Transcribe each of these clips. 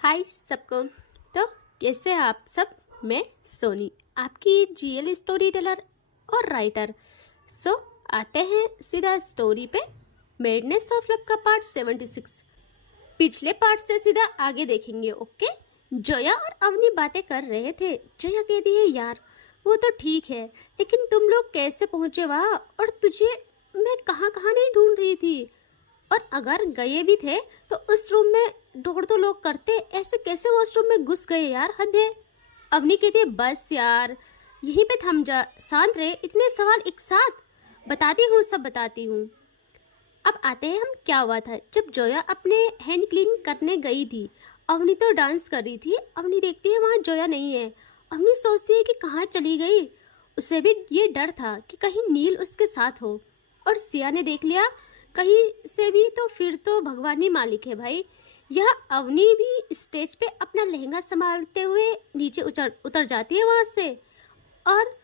हाय सबको। तो कैसे हैं आप सब। मैं सोनी, आपकी जीएल स्टोरी टेलर और राइटर। आते हैं सीधा स्टोरी पे। मेडनेस ऑफ लव का पार्ट 76। पिछले पार्ट से सीधा आगे देखेंगे। ओके। जया और अवनी बातें कर रहे थे। जया कहती है यार वो तो ठीक है, लेकिन तुम लोग कैसे पहुंचे वहाँ, और तुझे मैं कहाँ कहाँ नहीं ढूंढ रही थी, और अगर गए भी थे तो उस रूम में ढूंढ तो लोग करते, ऐसे कैसे वॉशरूम में घुस गए यार, हद है। अवनी कहती है बस यार यहीं पे थम जा, शांत रहे, इतने सवाल एक साथ। बताती हूँ, सब बताती हूँ। अब आते हैं हम क्या हुआ था। जब जोया अपने हैंड क्लीन करने गई थी, अवनी तो डांस कर रही थी। अवनी देखती है वहाँ जोया नहीं है। अवनी सोचती है कि कहाँ चली गई। उसे भी ये डर था कि कहीं नील उसके साथ हो, और सिया ने देख लिया कहीं से भी तो फिर तो भगवान ही मालिक है भाई। यह अवनी भी स्टेज पे अपना लहंगा संभालते हुए नीचे उतर जाती है वहाँ से, और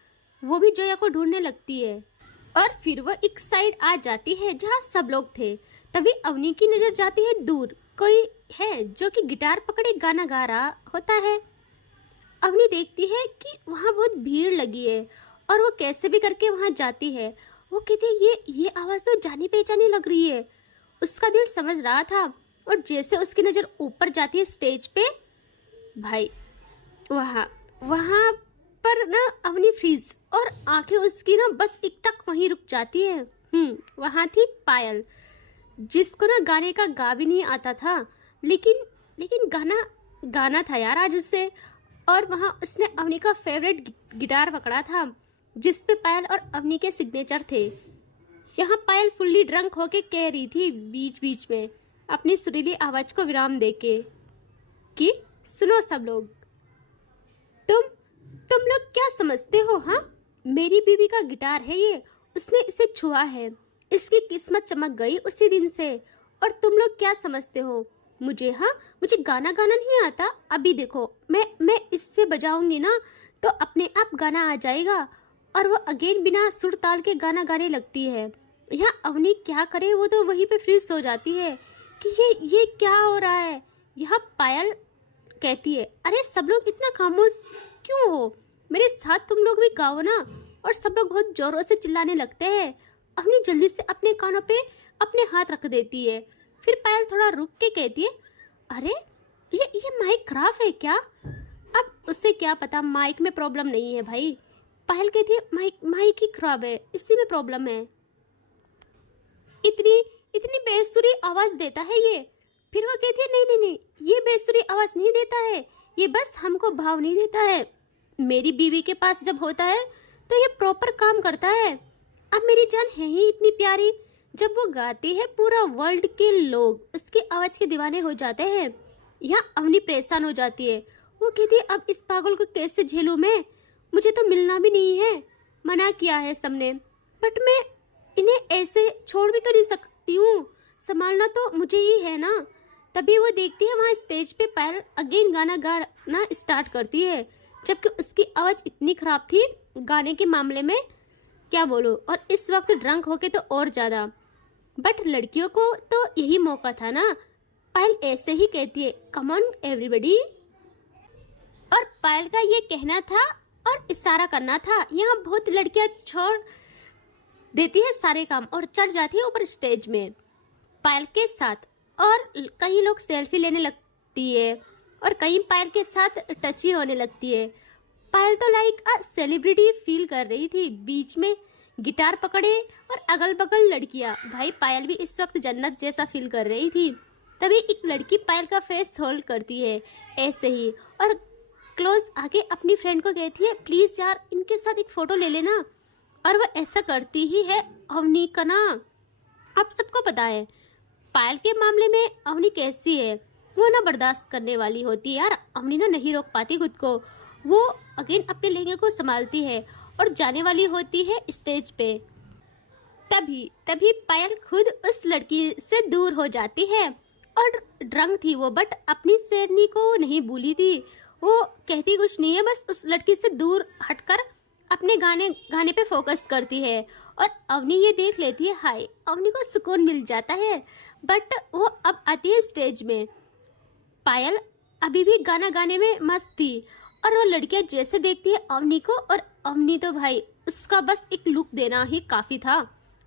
वो भी जोया को ढूंढने लगती है। और फिर वो एक साइड आ जाती है जहाँ सब लोग थे। तभी अवनी की नज़र जाती है दूर, कोई है जो कि गिटार पकड़े गाना गा रहा होता है। अवनी देखती है कि वहाँ बहुत भीड़ लगी है, और वो कैसे भी करके वहाँ जाती है। वो कहती है ये आवाज़ तो जानी पहचानी लग रही है। उसका दिल समझ रहा था, और जैसे उसकी नज़र ऊपर जाती है स्टेज पे, भाई वहाँ वहाँ पर ना अवनी फ्रीज, और आंखें उसकी ना बस एक टक वहीं रुक जाती है। वहाँ थी पायल, जिसको ना गाने का गा भी नहीं आता था, लेकिन लेकिन गाना गाना था यार आज उससे। और वहाँ उसने अवनी का फेवरेट गिटार पकड़ा था, जिस पे पायल और अवनी के सिग्नेचर थे। यहाँ पायल फुल्ली ड्रंक होके कह रही थी बीच बीच में अपनी सुरीली आवाज को विराम देके कि सुनो सब लोग, तुम लोग क्या समझते हो। हाँ, मेरी बीवी का गिटार है ये, उसने इसे छुआ है, इसकी किस्मत चमक गई उसी दिन से। और तुम लोग क्या समझते हो मुझे। हाँ, मुझे गाना गाना नहीं आता। अभी देखो मैं इससे बजाऊंगी ना तो अपने आप गाना आ जाएगा। और वो अगेन बिना सुर ताल के गाना गाने लगती है। यहाँ अवनी क्या करे, वो तो वहीं पे फ्रीज हो जाती है कि ये क्या हो रहा है। यहाँ पायल कहती है अरे सब लोग इतना खामोश क्यों हो, मेरे साथ तुम लोग भी गाओ ना। और सब लोग बहुत जोरों से चिल्लाने लगते हैं। अवनी जल्दी से अपने कानों पे अपने हाथ रख देती है। फिर पायल थोड़ा रुक के कहती है अरे ये माइक खराब है क्या। अब उससे क्या पता, माइक में प्रॉब्लम नहीं है भाई। पायल कहती है माइक ही खराब है, इसी में प्रॉब्लम है। इतनी इतनी बेसुरी आवाज देता है ये। फिर वो कहती है नहीं, ये बेसुरी आवाज नहीं देता है, ये बस हमको भाव नहीं देता है। मेरी बीवी के पास जब होता है तो ये प्रॉपर काम करता है। अब मेरी जान है ही इतनी प्यारी, जब वो गाती है पूरा वर्ल्ड के लोग उसकी आवाज के दीवाने हो जाते हैं। यहाँ अवनी परेशान हो जाती है। वो कहती है अब इस पागल को कैसे झेलूं मैं, मुझे तो मिलना भी नहीं है, मना किया है सबने, बट मैं इन्हें ऐसे छोड़ भी तो नहीं सकती हूँ, संभालना तो मुझे ही है ना। तभी वो देखती है वहाँ स्टेज पे पायल अगेन गाना गाना स्टार्ट करती है, जबकि उसकी आवाज़ इतनी खराब थी गाने के मामले में, क्या बोलो। और इस वक्त ड्रंक होके तो और ज़्यादा। बट लड़कियों को तो यही मौका था ना। पायल ऐसे ही कहती है कम ऑन एवरीबॉडी। और पायल का ये कहना था और इशारा करना था। यहाँ बहुत लड़कियाँ छोड़ देती है सारे काम और चढ़ जाती है ऊपर स्टेज में पायल के साथ। और कई लोग सेल्फी लेने लगती है, और कई पायल के साथ टची होने लगती है। पायल तो लाइक अ सेलिब्रिटी फील कर रही थी, बीच में गिटार पकड़े और अगल बगल लड़कियां। भाई पायल भी इस वक्त जन्नत जैसा फील कर रही थी। तभी एक लड़की पायल का फेस होल्ड करती है ऐसे ही, और क्लोज आके अपनी फ्रेंड को कहती है प्लीज़ यार इनके साथ एक फ़ोटो ले लेना। और वह ऐसा करती ही है अवनी का ना। आप सबको पता है पायल के मामले में अवनी कैसी है, वो ना बर्दाश्त करने वाली होती है यार। अवनी ना नहीं रोक पाती खुद को। वो अगेन अपने लहंगे को संभालती है और जाने वाली होती है स्टेज पे। तभी पायल खुद उस लड़की से दूर हो जाती है। और ड्रंक थी वो, बट अपनी शेरनी को नहीं भूली थी। वो कहती कुछ नहीं है, बस उस लड़की से दूर हटकर अपने गाने पे फोकस करती है। और अवनी ये देख लेती है, हाय अवनी को सुकून मिल जाता है। बट वो अब आती है स्टेज में। पायल अभी भी गाना गाने में मस्त थी और वो लड़कियां जैसे देखती है अवनी को, और अवनी तो भाई उसका बस एक लुक देना ही काफी था।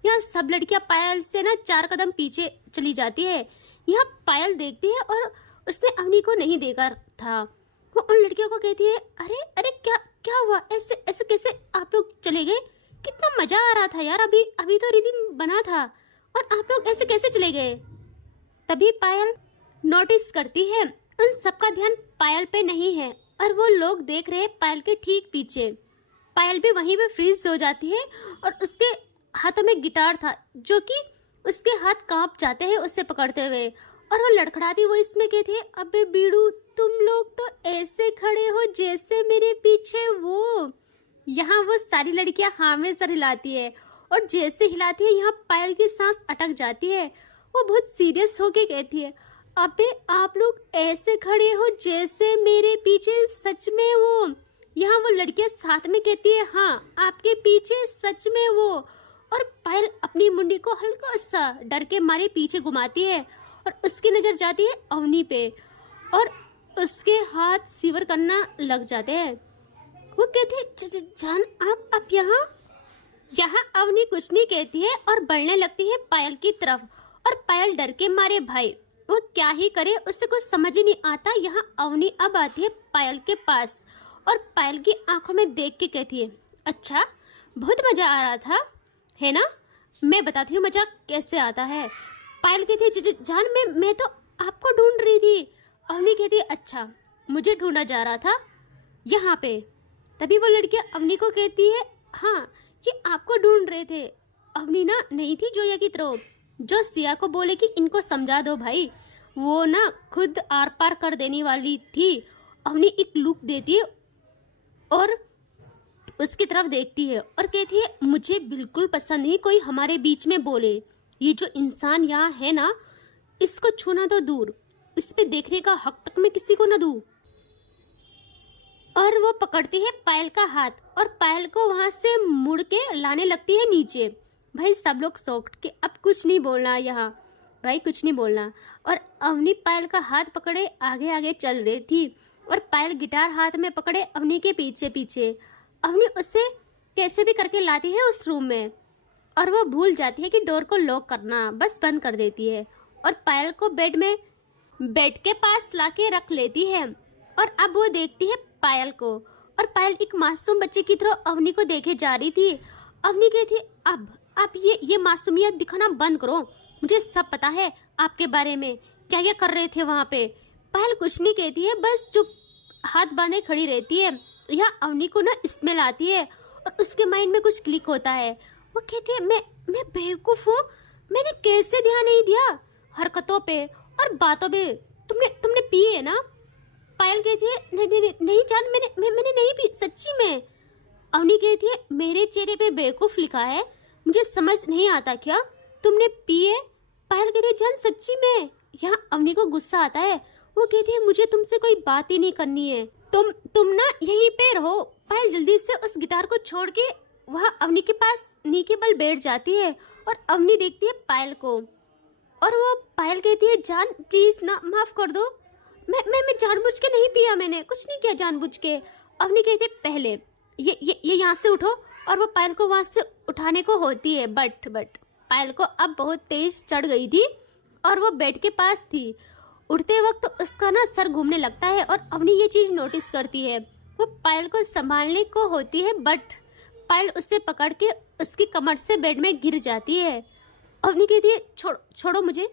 यहाँ सब लड़कियां पायल से ना 4 कदम पीछे चली जाती है। यहाँ पायल देखती है और उसने अवनी को नहीं देखा था। वो उन लड़कियों को कहती है, अरे अरे क्या क्या हुआ, ऐसे ऐसे कैसे आप लोग चले गए? कितना मजा आ रहा था यार, अभी अभी तो रिदम बना था और आप लोग ऐसे कैसे चले गए? तभी पायल नोटिस करती है उन सबका ध्यान पायल पे नहीं है और वो लोग देख रहे हैं पायल के ठीक पीछे। पायल भी वहीं पे फ्रीज हो जाती है और उसके हाथों में गिटार था जो कि उसके हाथ कांप जाते हैं उससे पकड़ते हुए, और वो लड़खड़ाती वो इसमें कहती है, अबे बीड़ू तुम लोग तो ऐसे खड़े हो जैसे मेरे पीछे वो। यहाँ वो सारी लड़कियां हाँ में सर हिलाती है और जैसे हिलाती है यहाँ पायल की सांस अटक जाती है। वो बहुत सीरियस होके कहती है, अबे आप लोग ऐसे खड़े हो जैसे मेरे पीछे सच में वो। यहाँ वो लड़कियां साथ में कहती है, हाँ आपके पीछे सच में वो। और पायल अपनी मुंडी को हल्का सा डर के मारे पीछे घुमाती है और उसकी नजर जाती है अवनी पे और उसके हाथ सीवर करना लग जाते हैं। वो कहती है, जान आप यहाँ यहाँ अवनी कुछ नहीं कहती है और बढ़ने लगती है पायल की तरफ, और पायल डर के मारे भाई वो क्या ही करे, उससे कुछ समझ ही नहीं आता। यहाँ अवनी अब आती है पायल के पास और पायल की आंखों में देख के कहती है, अच्छा बहुत मजा आ रहा था है ना, मैं बताती हूँ मजा कैसे आता है। पायल कहती है, जान मैं तो आपको ढूंढ रही थी। अवनी कहती है, अच्छा मुझे ढूंढा जा रहा था यहाँ पे। तभी वो लड़कियां अवनी को कहती है, हाँ ये आपको ढूंढ रहे थे। अवनी ना नहीं थी जोया की तरह जो सिया को बोले कि इनको समझा दो भाई, वो ना खुद आर पार कर देने वाली थी। अवनी एक लुक देती है और उसकी तरफ देखती है और कहती है, मुझे बिल्कुल पसंद नहीं कोई हमारे बीच में बोले। ये जो इंसान यहाँ है ना, इसको छूना तो दूर, इस पे देखने का हक तक मैं किसी को न दूं। और वो पकड़ती है पायल का हाथ और पायल को वहां से मुड़ के लाने लगती है नीचे। भाई सब लोग शॉक्ड कि अब कुछ नहीं बोलना यहाँ, भाई कुछ नहीं बोलना। और अवनी पायल का हाथ पकड़े आगे आगे चल रही थी और पायल गिटार हाथ में पकड़े अवनी के पीछे पीछे। अवनी उसे कैसे भी करके लाती है उस रूम में और वो भूल जाती है कि डोर को लॉक करना, बस बंद कर देती है और पायल को बेड के पास लाके रख लेती है। और अब वो देखती है पायल को और पायल एक मासूम बच्चे की तरह अवनी को देखे जा रही थी। अवनी कहती है, अब ये मासूमियत दिखाना बंद करो, मुझे सब पता है आपके बारे में, क्या क्या कर रहे थे वहाँ पे। पायल कुछ नहीं कहती है, बस चुप हाथ बांधे खड़ी रहती है। यह अवनी को ना स्मेल आती है और उसके माइंड में कुछ क्लिक होता है। वो कहती है, मैं बेवकूफ़ हूँ, मैंने कैसे ध्यान नहीं दिया हरकतों पे और बातों पे। तुमने पी है ना? पायल कहती है, नहीं जान, मैंने नहीं पी, सच्ची में। अवनी कहती है, मेरे चेहरे पे बेवकूफ़ लिखा है, मुझे समझ नहीं आता क्या तुमने पी है? पायल कहती है, जान सच्ची में। यहाँ अवनी को गुस्सा आता है, वो कहती है, मुझे तुमसे कोई बात ही नहीं करनी है, तुम ना यहीं पे रहो। पायल जल्दी से उस गिटार को छोड़ के वहाँ अवनी के पास नी के बल बैठ जाती है और अवनी देखती है पायल को और वो पायल कहती है, जान प्लीज़ ना, माफ़ कर दो, मैं जानबूझ के नहीं पिया, मैंने कुछ नहीं किया जानबूझ के। अवनी कहती है, पहले ये यहाँ से उठो, और वो पायल को वहाँ से उठाने को होती है बट पायल को अब बहुत तेज चढ़ गई थी और वो बेड के पास थी। उठते वक्त उसका ना सर घूमने लगता है और अवनी ये चीज़ नोटिस करती है। वो पायल को संभालने को होती है बट पायल उसे पकड़ के उसकी कमर से बेड में गिर जाती है। अवनी कहती है, छोड़ो मुझे।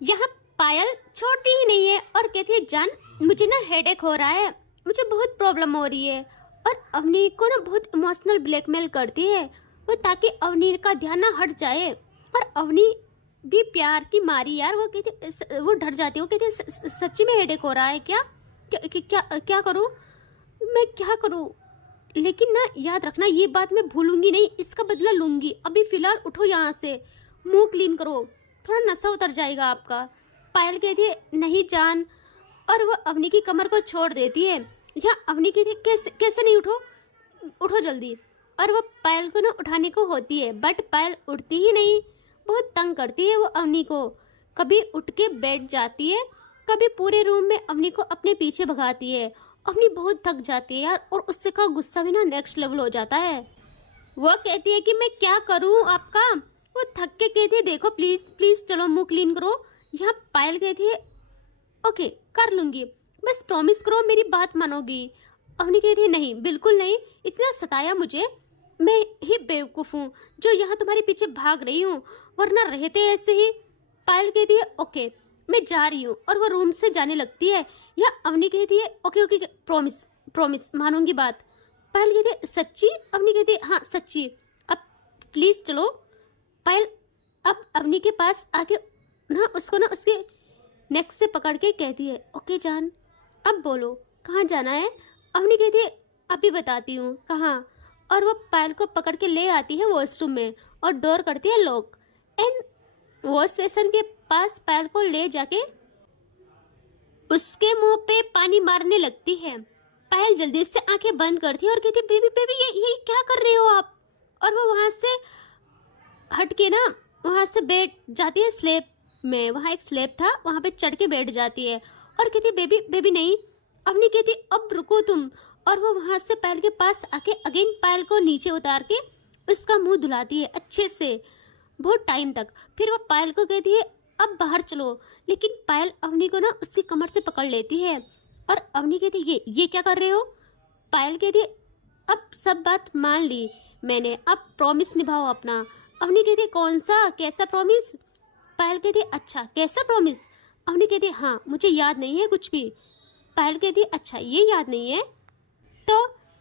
यहाँ पायल छोड़ती ही नहीं है और कहती है, जान मुझे ना हेडेक हो रहा है, मुझे बहुत प्रॉब्लम हो रही है। और अवनी को ना बहुत इमोशनल ब्लैकमेल करती है वो, ताकि अवनी का ध्यान ना हट जाए। और अवनी भी प्यार की मारी यार, वो कहती, वो डर जाती है, वो कहती है, सच्ची में हेडेक हो रहा है क्या? क्या करूँ मैं, क्या करूँ? लेकिन ना याद रखना, ये बात मैं भूलूंगी नहीं, इसका बदला लूंगी। अभी फिलहाल उठो यहाँ से, मुंह क्लीन करो, थोड़ा नशा उतर जाएगा आपका। पायल कहती है, नहीं जान, और वो अवनी की कमर को छोड़ देती है। यहाँ अवनी कहती है, कैसे नहीं, उठो जल्दी। और वो पायल को ना उठाने को होती है बट पायल उठती ही नहीं, बहुत तंग करती है वो अवनी को। कभी उठ के बैठ जाती है कभी पूरे रूम में अवनी को अपने पीछे भगाती है। अवनी बहुत थक जाती है यार, और उससे का गुस्सा भी ना नेक्स्ट लेवल हो जाता है। वो कहती है कि मैं क्या करूं आपका। वो थक के कहती है देखो प्लीज प्लीज चलो मुंह क्लीन करो। यहाँ पायल कहती है ओके कर लूंगी, बस प्रॉमिस करो मेरी बात मानोगी। अवनी कहती है नहीं बिल्कुल नहीं, इतना सताया मुझे, मैं ही बेवकूफ़ हूँ जो यहाँ तुम्हारे पीछे भाग रही हूँ, वरना रहते ऐसे ही। पायल कहती है ओके मैं जा रही हूँ, और वो रूम से जाने लगती है। या अवनी कहती है ओके ओके प्रॉमिस प्रॉमिस मानूंगी बात। पायल कहती है सच्ची। अवनी कहती है हाँ सच्ची, अब प्लीज़ चलो। पायल अब अवनी के पास आके ना उसको ना उसके नेक से पकड़ के कहती है ओके जान अब बोलो कहाँ जाना है। अवनी कहती है अभी बताती हूँ कहाँ। और वो पायल को पकड़ के ले आती है वॉशरूम में और डोर करती है लॉक। एंड वॉश बेसिन के पास पायल को ले जाके उसके मुंह पे पानी मारने लगती है। पायल जल्दी से आंखें बंद करती है और कहती है बेबी बेबी ये क्या कर रहे हो आप। और वो वहाँ से हट के ना वहाँ से बैठ जाती है स्लैब में। वहाँ एक स्लैब था, वहाँ पे चढ़ के बैठ जाती है और कहती है बेबी बेबी नहीं। अवनी कहती अब रुको तुम। और वो वहाँ से पायल के पास आके अगेन पायल को नीचे उतार के उसका मुंह धुलाती है अच्छे से बहुत टाइम तक। फिर वो पायल को कहती है अब बाहर चलो, लेकिन पायल अवनी को ना उसकी कमर से पकड़ लेती है। और अवनी कहती है ये क्या कर रहे हो। पायल कहती है अब सब बात मान ली मैंने, अब प्रॉमिस निभाओ अपना। अवनी कहती है कौन सा कैसा प्रॉमिस। पायल कहती है अच्छा कैसा प्रॉमिस। अवनी कहती है हाँ मुझे याद नहीं है कुछ भी। पायल कहती है अच्छा ये याद नहीं है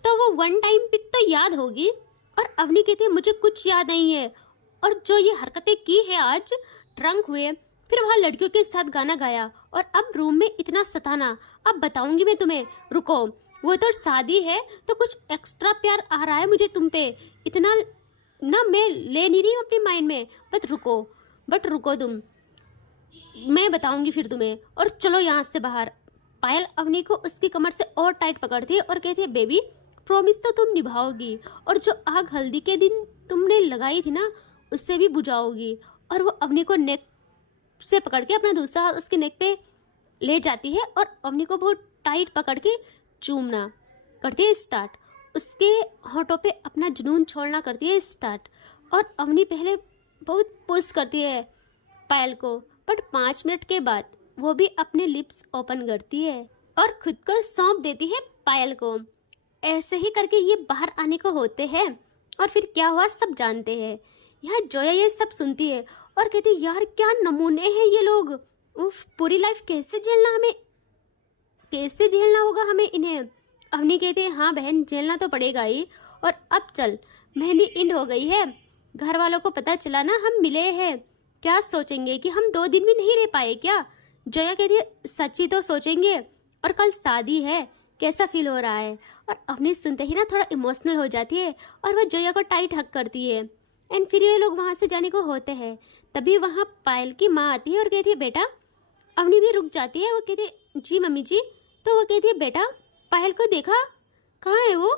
तो वो वन टाइम पिक तो याद होगी। और अवनी कहती है मुझे कुछ याद नहीं है। और जो ये हरकतें की है आज ड्रंक हुए, फिर वहाँ लड़कियों के साथ गाना गाया, और अब रूम में इतना सताना, अब बताऊंगी मैं तुम्हें, रुको। वो तो शादी है तो कुछ एक्स्ट्रा प्यार आ रहा है मुझे तुम पे, इतना ना मैं ले नहीं रही हूँ अपने माइंड में, बट रुको तुम, मैं बताऊंगी फिर तुम्हें, और चलो यहाँ से बाहर। पायल अवनी को उसकी कमर से और टाइट पकड़ती है और कहती है बेबी प्रॉमिस तो तुम निभाओगी, और जो आग हल्दी के दिन तुमने लगाई थी ना उससे भी बुझाओगी। और वो अवनी को नेक से पकड़ के अपना दूसरा हाथ उसके नेक पे ले जाती है और अवनी को बहुत टाइट पकड़ के चूमना करती है स्टार्ट। उसके होठों पे अपना जुनून छोड़ना करती है स्टार्ट। और अवनी पहले बहुत पुश करती है पायल को, बट 5 मिनट के बाद वो भी अपने लिप्स ओपन करती है और खुद को सौंप देती है पायल को। ऐसे ही करके ये बाहर आने को होते हैं, और फिर क्या हुआ सब जानते हैं। यहाँ जोया ये सब सुनती है और कहती है यार क्या नमूने हैं ये लोग, उफ पूरी लाइफ कैसे झेलना होगा हमें इन्हें। अवनी कहती है हाँ बहन झेलना तो पड़ेगा ही। और अब चल मेहंदी इंड हो गई है, घर वालों को पता चला ना हम मिले हैं, क्या सोचेंगे कि हम 2 दिन भी नहीं रह पाए क्या। जोया कहती है सच्ची तो सोचेंगे, और कल शादी है कैसा फील हो रहा है। और अवनी सुनते ही ना थोड़ा इमोशनल हो जाती है और वह जोया को टाइट हक करती है। एंड फिर ये लोग वहाँ से जाने को होते हैं, तभी वहाँ पायल की माँ आती है और कहती है बेटा। अवनी भी रुक जाती है, वो कहती है जी मम्मी जी। तो वो कहती है बेटा पायल को देखा, कहाँ है वो,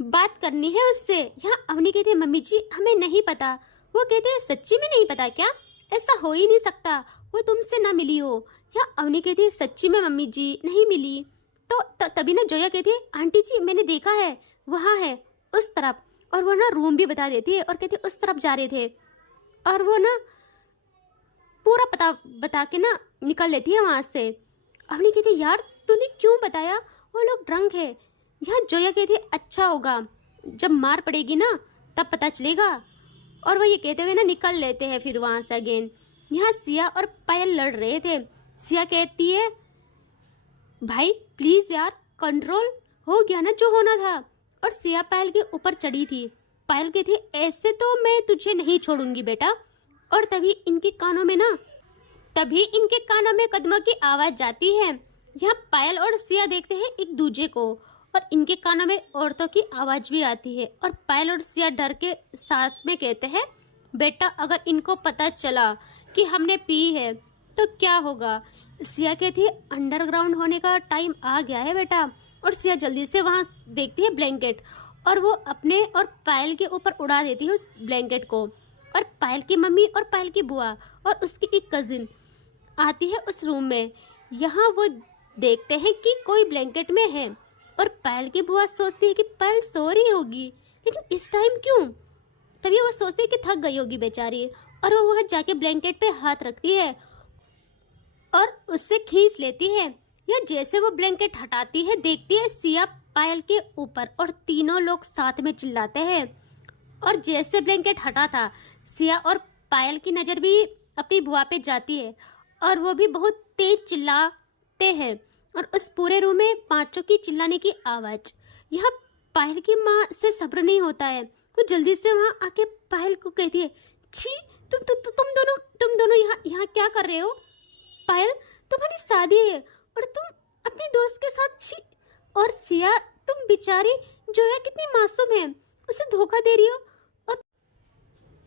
बात करनी है उससे। यहाँ अवनी कहती है मम्मी जी हमें नहीं पता। वो कहते हैं सच्ची में नहीं पता क्या, ऐसा हो ही नहीं सकता, वो तुमसे ना मिली हो। यहाँ अवनी कहती है सच्ची में मम्मी जी नहीं मिली। तो तभी ना जोया कहती है आंटी जी मैंने देखा है, वहाँ है उस तरफ। और वो ना रूम भी बता देती है और कहती है उस तरफ जा रहे थे। और वो ना पूरा पता बता के ना निकल लेती है वहाँ से। अवनी कहती है यार तूने क्यों बताया, वो लोग ड्रंक है। यहाँ जोया कहती है अच्छा होगा जब मार पड़ेगी ना तब पता चलेगा। और वो ये कहते हुए ना निकल लेते हैं फिर वहाँ से अगेन। यहाँ सिया और पायल लड़ रहे थे। सिया कहती है भाई प्लीज़ यार कंट्रोल, हो गया ना जो होना था। और सिया पायल के ऊपर चढ़ी थी। पायल कहती ऐसे तो मैं तुझे नहीं छोड़ूंगी बेटा। और तभी इनके कानों में कदमों की आवाज़ जाती है। यहाँ पायल और सिया देखते हैं एक दूजे को, और इनके कानों में औरतों की आवाज़ भी आती है। और पायल और सिया डर के साथ में कहते हैं बेटा अगर इनको पता चला कि हमने पी है तो क्या होगा। सिया कहती है अंडरग्राउंड होने का टाइम आ गया है बेटा। और सिया जल्दी से वहाँ देखती है ब्लैंकेट, और वो अपने और पायल के ऊपर उड़ा देती है उस ब्लैंकेट को। और पायल की मम्मी और पायल की बुआ और उसकी एक कज़िन आती है उस रूम में। यहाँ वो देखते हैं कि कोई ब्लैंकेट में है और पायल की बुआ सोचती है कि पायल सो रही होगी, लेकिन इस टाइम क्यों? तभी वो सोचती है कि थक गई होगी बेचारी, और वो वहाँ जाके ब्लैंकेट पे हाथ रखती है और उससे खींच लेती है। या जैसे वो ब्लैंकेट हटाती है, देखती है सिया पायल के ऊपर, और तीनों लोग साथ में चिल्लाते हैं। और जैसे ब्लैंकेट हटा था, सिया और पायल की नज़र भी अपनी बुआ पे जाती है और वो भी बहुत तेज चिल्लाते हैं, और उस पूरे रूम में पांचों की चिल्लाने की आवाज़। यहाँ पायल की माँ से सब्र नहीं होता है, वो जल्दी से वहाँ आके पायल को कहती है, छी, तुम दोनों यहाँ क्या कर रहे हो? पायल, तुम्हारी शादी है और तुम अपनी दोस्त के साथ, छी। और सिया, तुम बेचारी जोया कितनी मासूम है, उसे धोखा दे रही हो।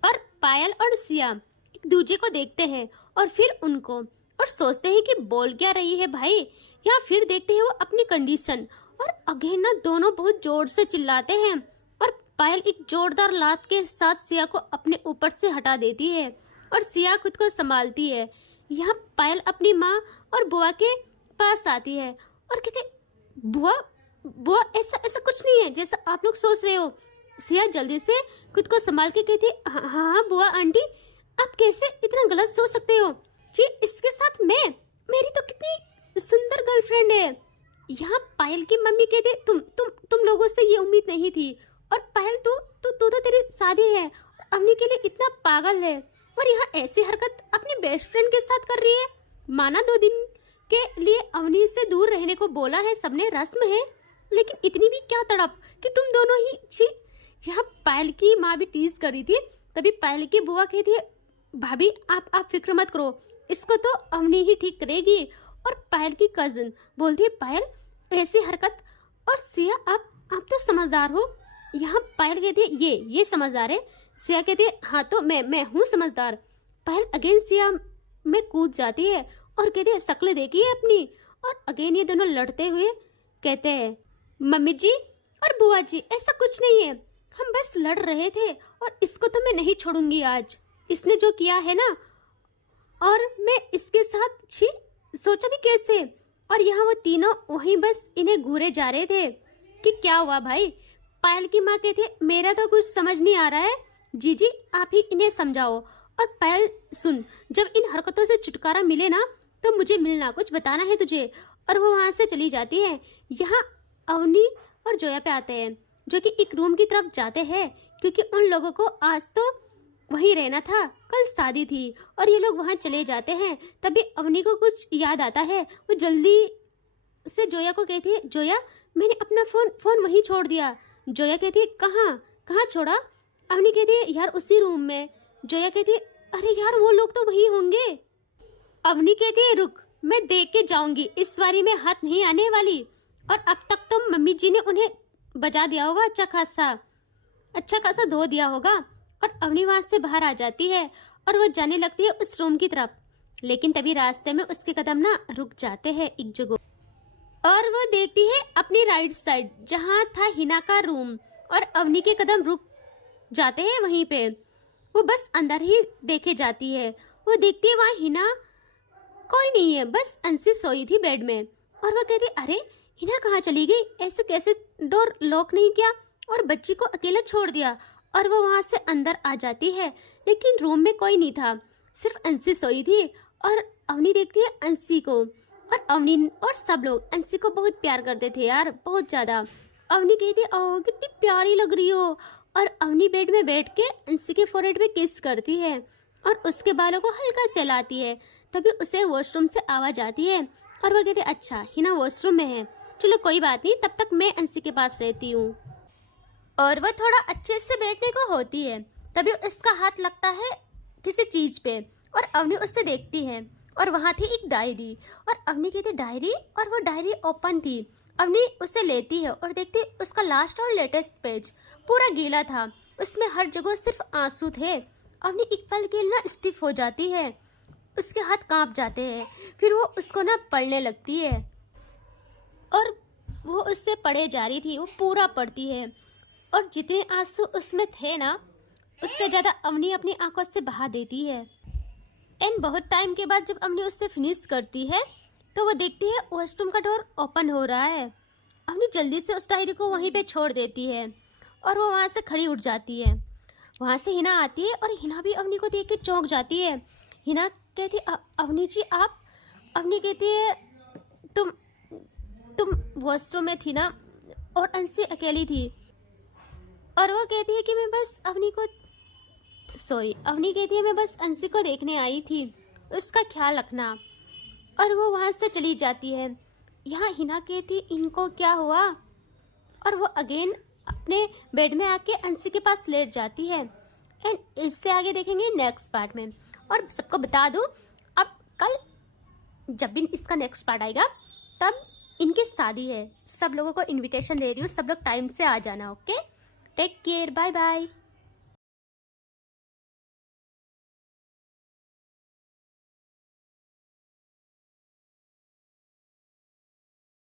और पायल और सिया एक दूसरे को देखते हैं और फिर उनको, और सोचते हैं कि बोल क्या रही है भाई। या फिर देखते हैं वो अपनी कंडीशन, और अगेन ना दोनों बहुत जोर से चिल्लाते हैं, और पायल एक जोरदार लात के साथ सिया को अपने ऊपर से हटा देती है और सिया खुद को संभालती है। यहाँ पायल अपनी माँ और बुआ के पास आती है और कहते, बुआ बुआ ऐसा कुछ नहीं है जैसा आप लोग सोच रहे हो। सिया जल्दी से खुद को संभाल के कहती, हाँ बुआ आंटी, आप कैसे इतना गलत सोच सकते हो? जी, इसके साथ मेरी तो कितनी सुंदर गर्लफ्रेंड है। यहाँ पायल की मम्मी कहती, तुम लोगों से ये उम्मीद नहीं थी। और पायल, तू तो तेरी शादी है और अवनी के लिए इतना पागल है, और यहाँ ऐसी हरकत अपने बेस्ट फ्रेंड के साथ कर रही है। माना 2 दिन के लिए अवनी से दूर रहने को बोला है सबने, रस्म है, लेकिन इतनी भी क्या तड़प कि तुम दोनों ही, छी। यहाँ पायल की माँ भी टीज कर रही थी, तभी पायल की बुआ कहती है, भाभी आप फिक्र मत करो, इसको तो अवनी ही ठीक करेगी। और पायल की कजिन बोलती है, पायल ऐसी हरकत, और सिया आप तो समझदार हो। यहाँ पायल कहती है, ये समझदार है। सिया कहती है, हाँ तो मैं हूँ समझदार। पायल अगेन सिया में कूद जाती है और कहती है, शक्ल देखी है अपनी। और अगेन ये दोनों लड़ते हुए कहते हैं, मम्मी जी और बुआ जी, ऐसा कुछ नहीं है, हम बस लड़ रहे थे, और इसको तो मैं नहीं छोड़ूंगी आज, इसने जो किया है ना, और मैं इसके साथ, छी, सोचा भी कैसे। और यहाँ वो तीनों वहीं बस इन्हें घूरे जा रहे थे कि क्या हुआ भाई। पायल की माँ कहती है, मेरा तो कुछ समझ नहीं आ रहा है, जीजी आप ही इन्हें समझाओ। और पायल, सुन, जब इन हरकतों से छुटकारा मिले ना तो मुझे मिलना, कुछ बताना है तुझे। और वो वहाँ से चली जाती है। यहाँ अवनी और जोया पे आते हैं, जो कि एक रूम की तरफ जाते हैं, क्योंकि उन लोगों को आज तो वहीं रहना था, कल शादी थी। और ये लोग वहाँ चले जाते हैं। तभी अवनी को कुछ याद आता है, वो जल्दी से जोया को कहती है, जोया मैंने अपना फ़ोन वहीं छोड़ दिया। जोया कहती है, कहाँ छोड़ा? अवनी कहती है, यार उसी रूम में। जोया कहती है, अरे यार वो लोग तो वहीं होंगे। अवनी कहती है, रुक, मैं देख के जाऊंगी, इस बारी में हाथ नहीं आने वाली। और अब तक तो मम्मी जी ने उन्हें बजा दिया होगा, अच्छा खासा धो दिया होगा। और अवनी वहाँ से बाहर आ जाती है और वो जाने लगती है उस रूम की तरफ, लेकिन तभी रास्ते में उसके कदम ना रुक जाते हैं एक जगह, और वो देखती है अपनी राइट साइड जहाँ था हिना का रूम, और अवनी के कदम रुक जाते हैं वहीं पे। वो बस अंदर ही देखे जाती है, वो देखती है वहाँ हिना कोई नहीं है, बस अंशी सोई थी बेड में। और वो कहती, अरे हिना कहाँ चली गई, ऐसे कैसे डोर लॉक नहीं किया और बच्ची को अकेला छोड़ दिया। और वो वहाँ से अंदर आ जाती है, लेकिन रूम में कोई नहीं था, सिर्फ अंशी सोई थी। और अवनी देखती है अंशी को, और अवनी और सब लोग अंशी को बहुत प्यार करते थे यार, बहुत ज़्यादा। अवनी कहती है, ओह कितनी प्यारी लग रही हो। और अवनी बेड में बैठ के अंशी के फोrehead पे किस करती है और उसके बालों को हल्का सहलाती है। तभी उसे वॉशरूम से आवाज़ आती है और वो कहती है, अच्छा हिना वॉशरूम में है, चलो कोई बात नहीं, तब तक मैं अंशी के पास रहती हूँ। और वह थोड़ा अच्छे से बैठने को होती है, तभी उसका हाथ लगता है किसी चीज़ पे, और अवनी उससे देखती है, और वहाँ थी एक डायरी। और अवनी कहती, डायरी? और वो डायरी ओपन थी। अवनी उसे लेती है और देखती उसका लास्ट और लेटेस्ट पेज पूरा गीला था, उसमें हर जगह सिर्फ आंसू थे। अवनी एक पल के लिए ना स्टिफ हो जाती है, उसके हाथ कांप जाते हैं, फिर वो उसको ना पढ़ने लगती है, और वो उससे पढ़े जा रही थी, वो पूरा पढ़ती है, और जितने आंसू उसमें थे ना, उससे ज़्यादा अवनी अपनी आंखों से बहा देती है। एंड बहुत टाइम के बाद जब अवनी उससे फिनिश करती है, तो वो देखती है वॉशरूम का डोर ओपन हो रहा है। अवनी जल्दी से उस डायरी को वहीं पे छोड़ देती है और वो वहाँ से खड़ी उठ जाती है। वहाँ से हिना आती है और हिना भी अवनी को देख के चौंक जाती है। हिना कहती अवनी जी आप। अवनी कहती है तुम वॉशरूम में थी ना और अंशी अकेली थी। और वो कहती है कि मैं बस अवनी कहती है मैं बस अंशी को देखने आई थी, उसका ख्याल रखना। और वो वहाँ से चली जाती है। यहाँ हिना कहती इनको क्या हुआ, और वो अगेन अपने बेड में आके अंशी के पास लेट जाती है। एंड इससे आगे देखेंगे नेक्स्ट पार्ट में। और सबको बता दूँ, अब कल जब भी इसका नेक्स्ट पार्ट आएगा तब इनकी शादी है। सब लोगों को इनविटेशन दे रही हूँ, सब लोग टाइम से आ जाना। Okay, take care, bye bye.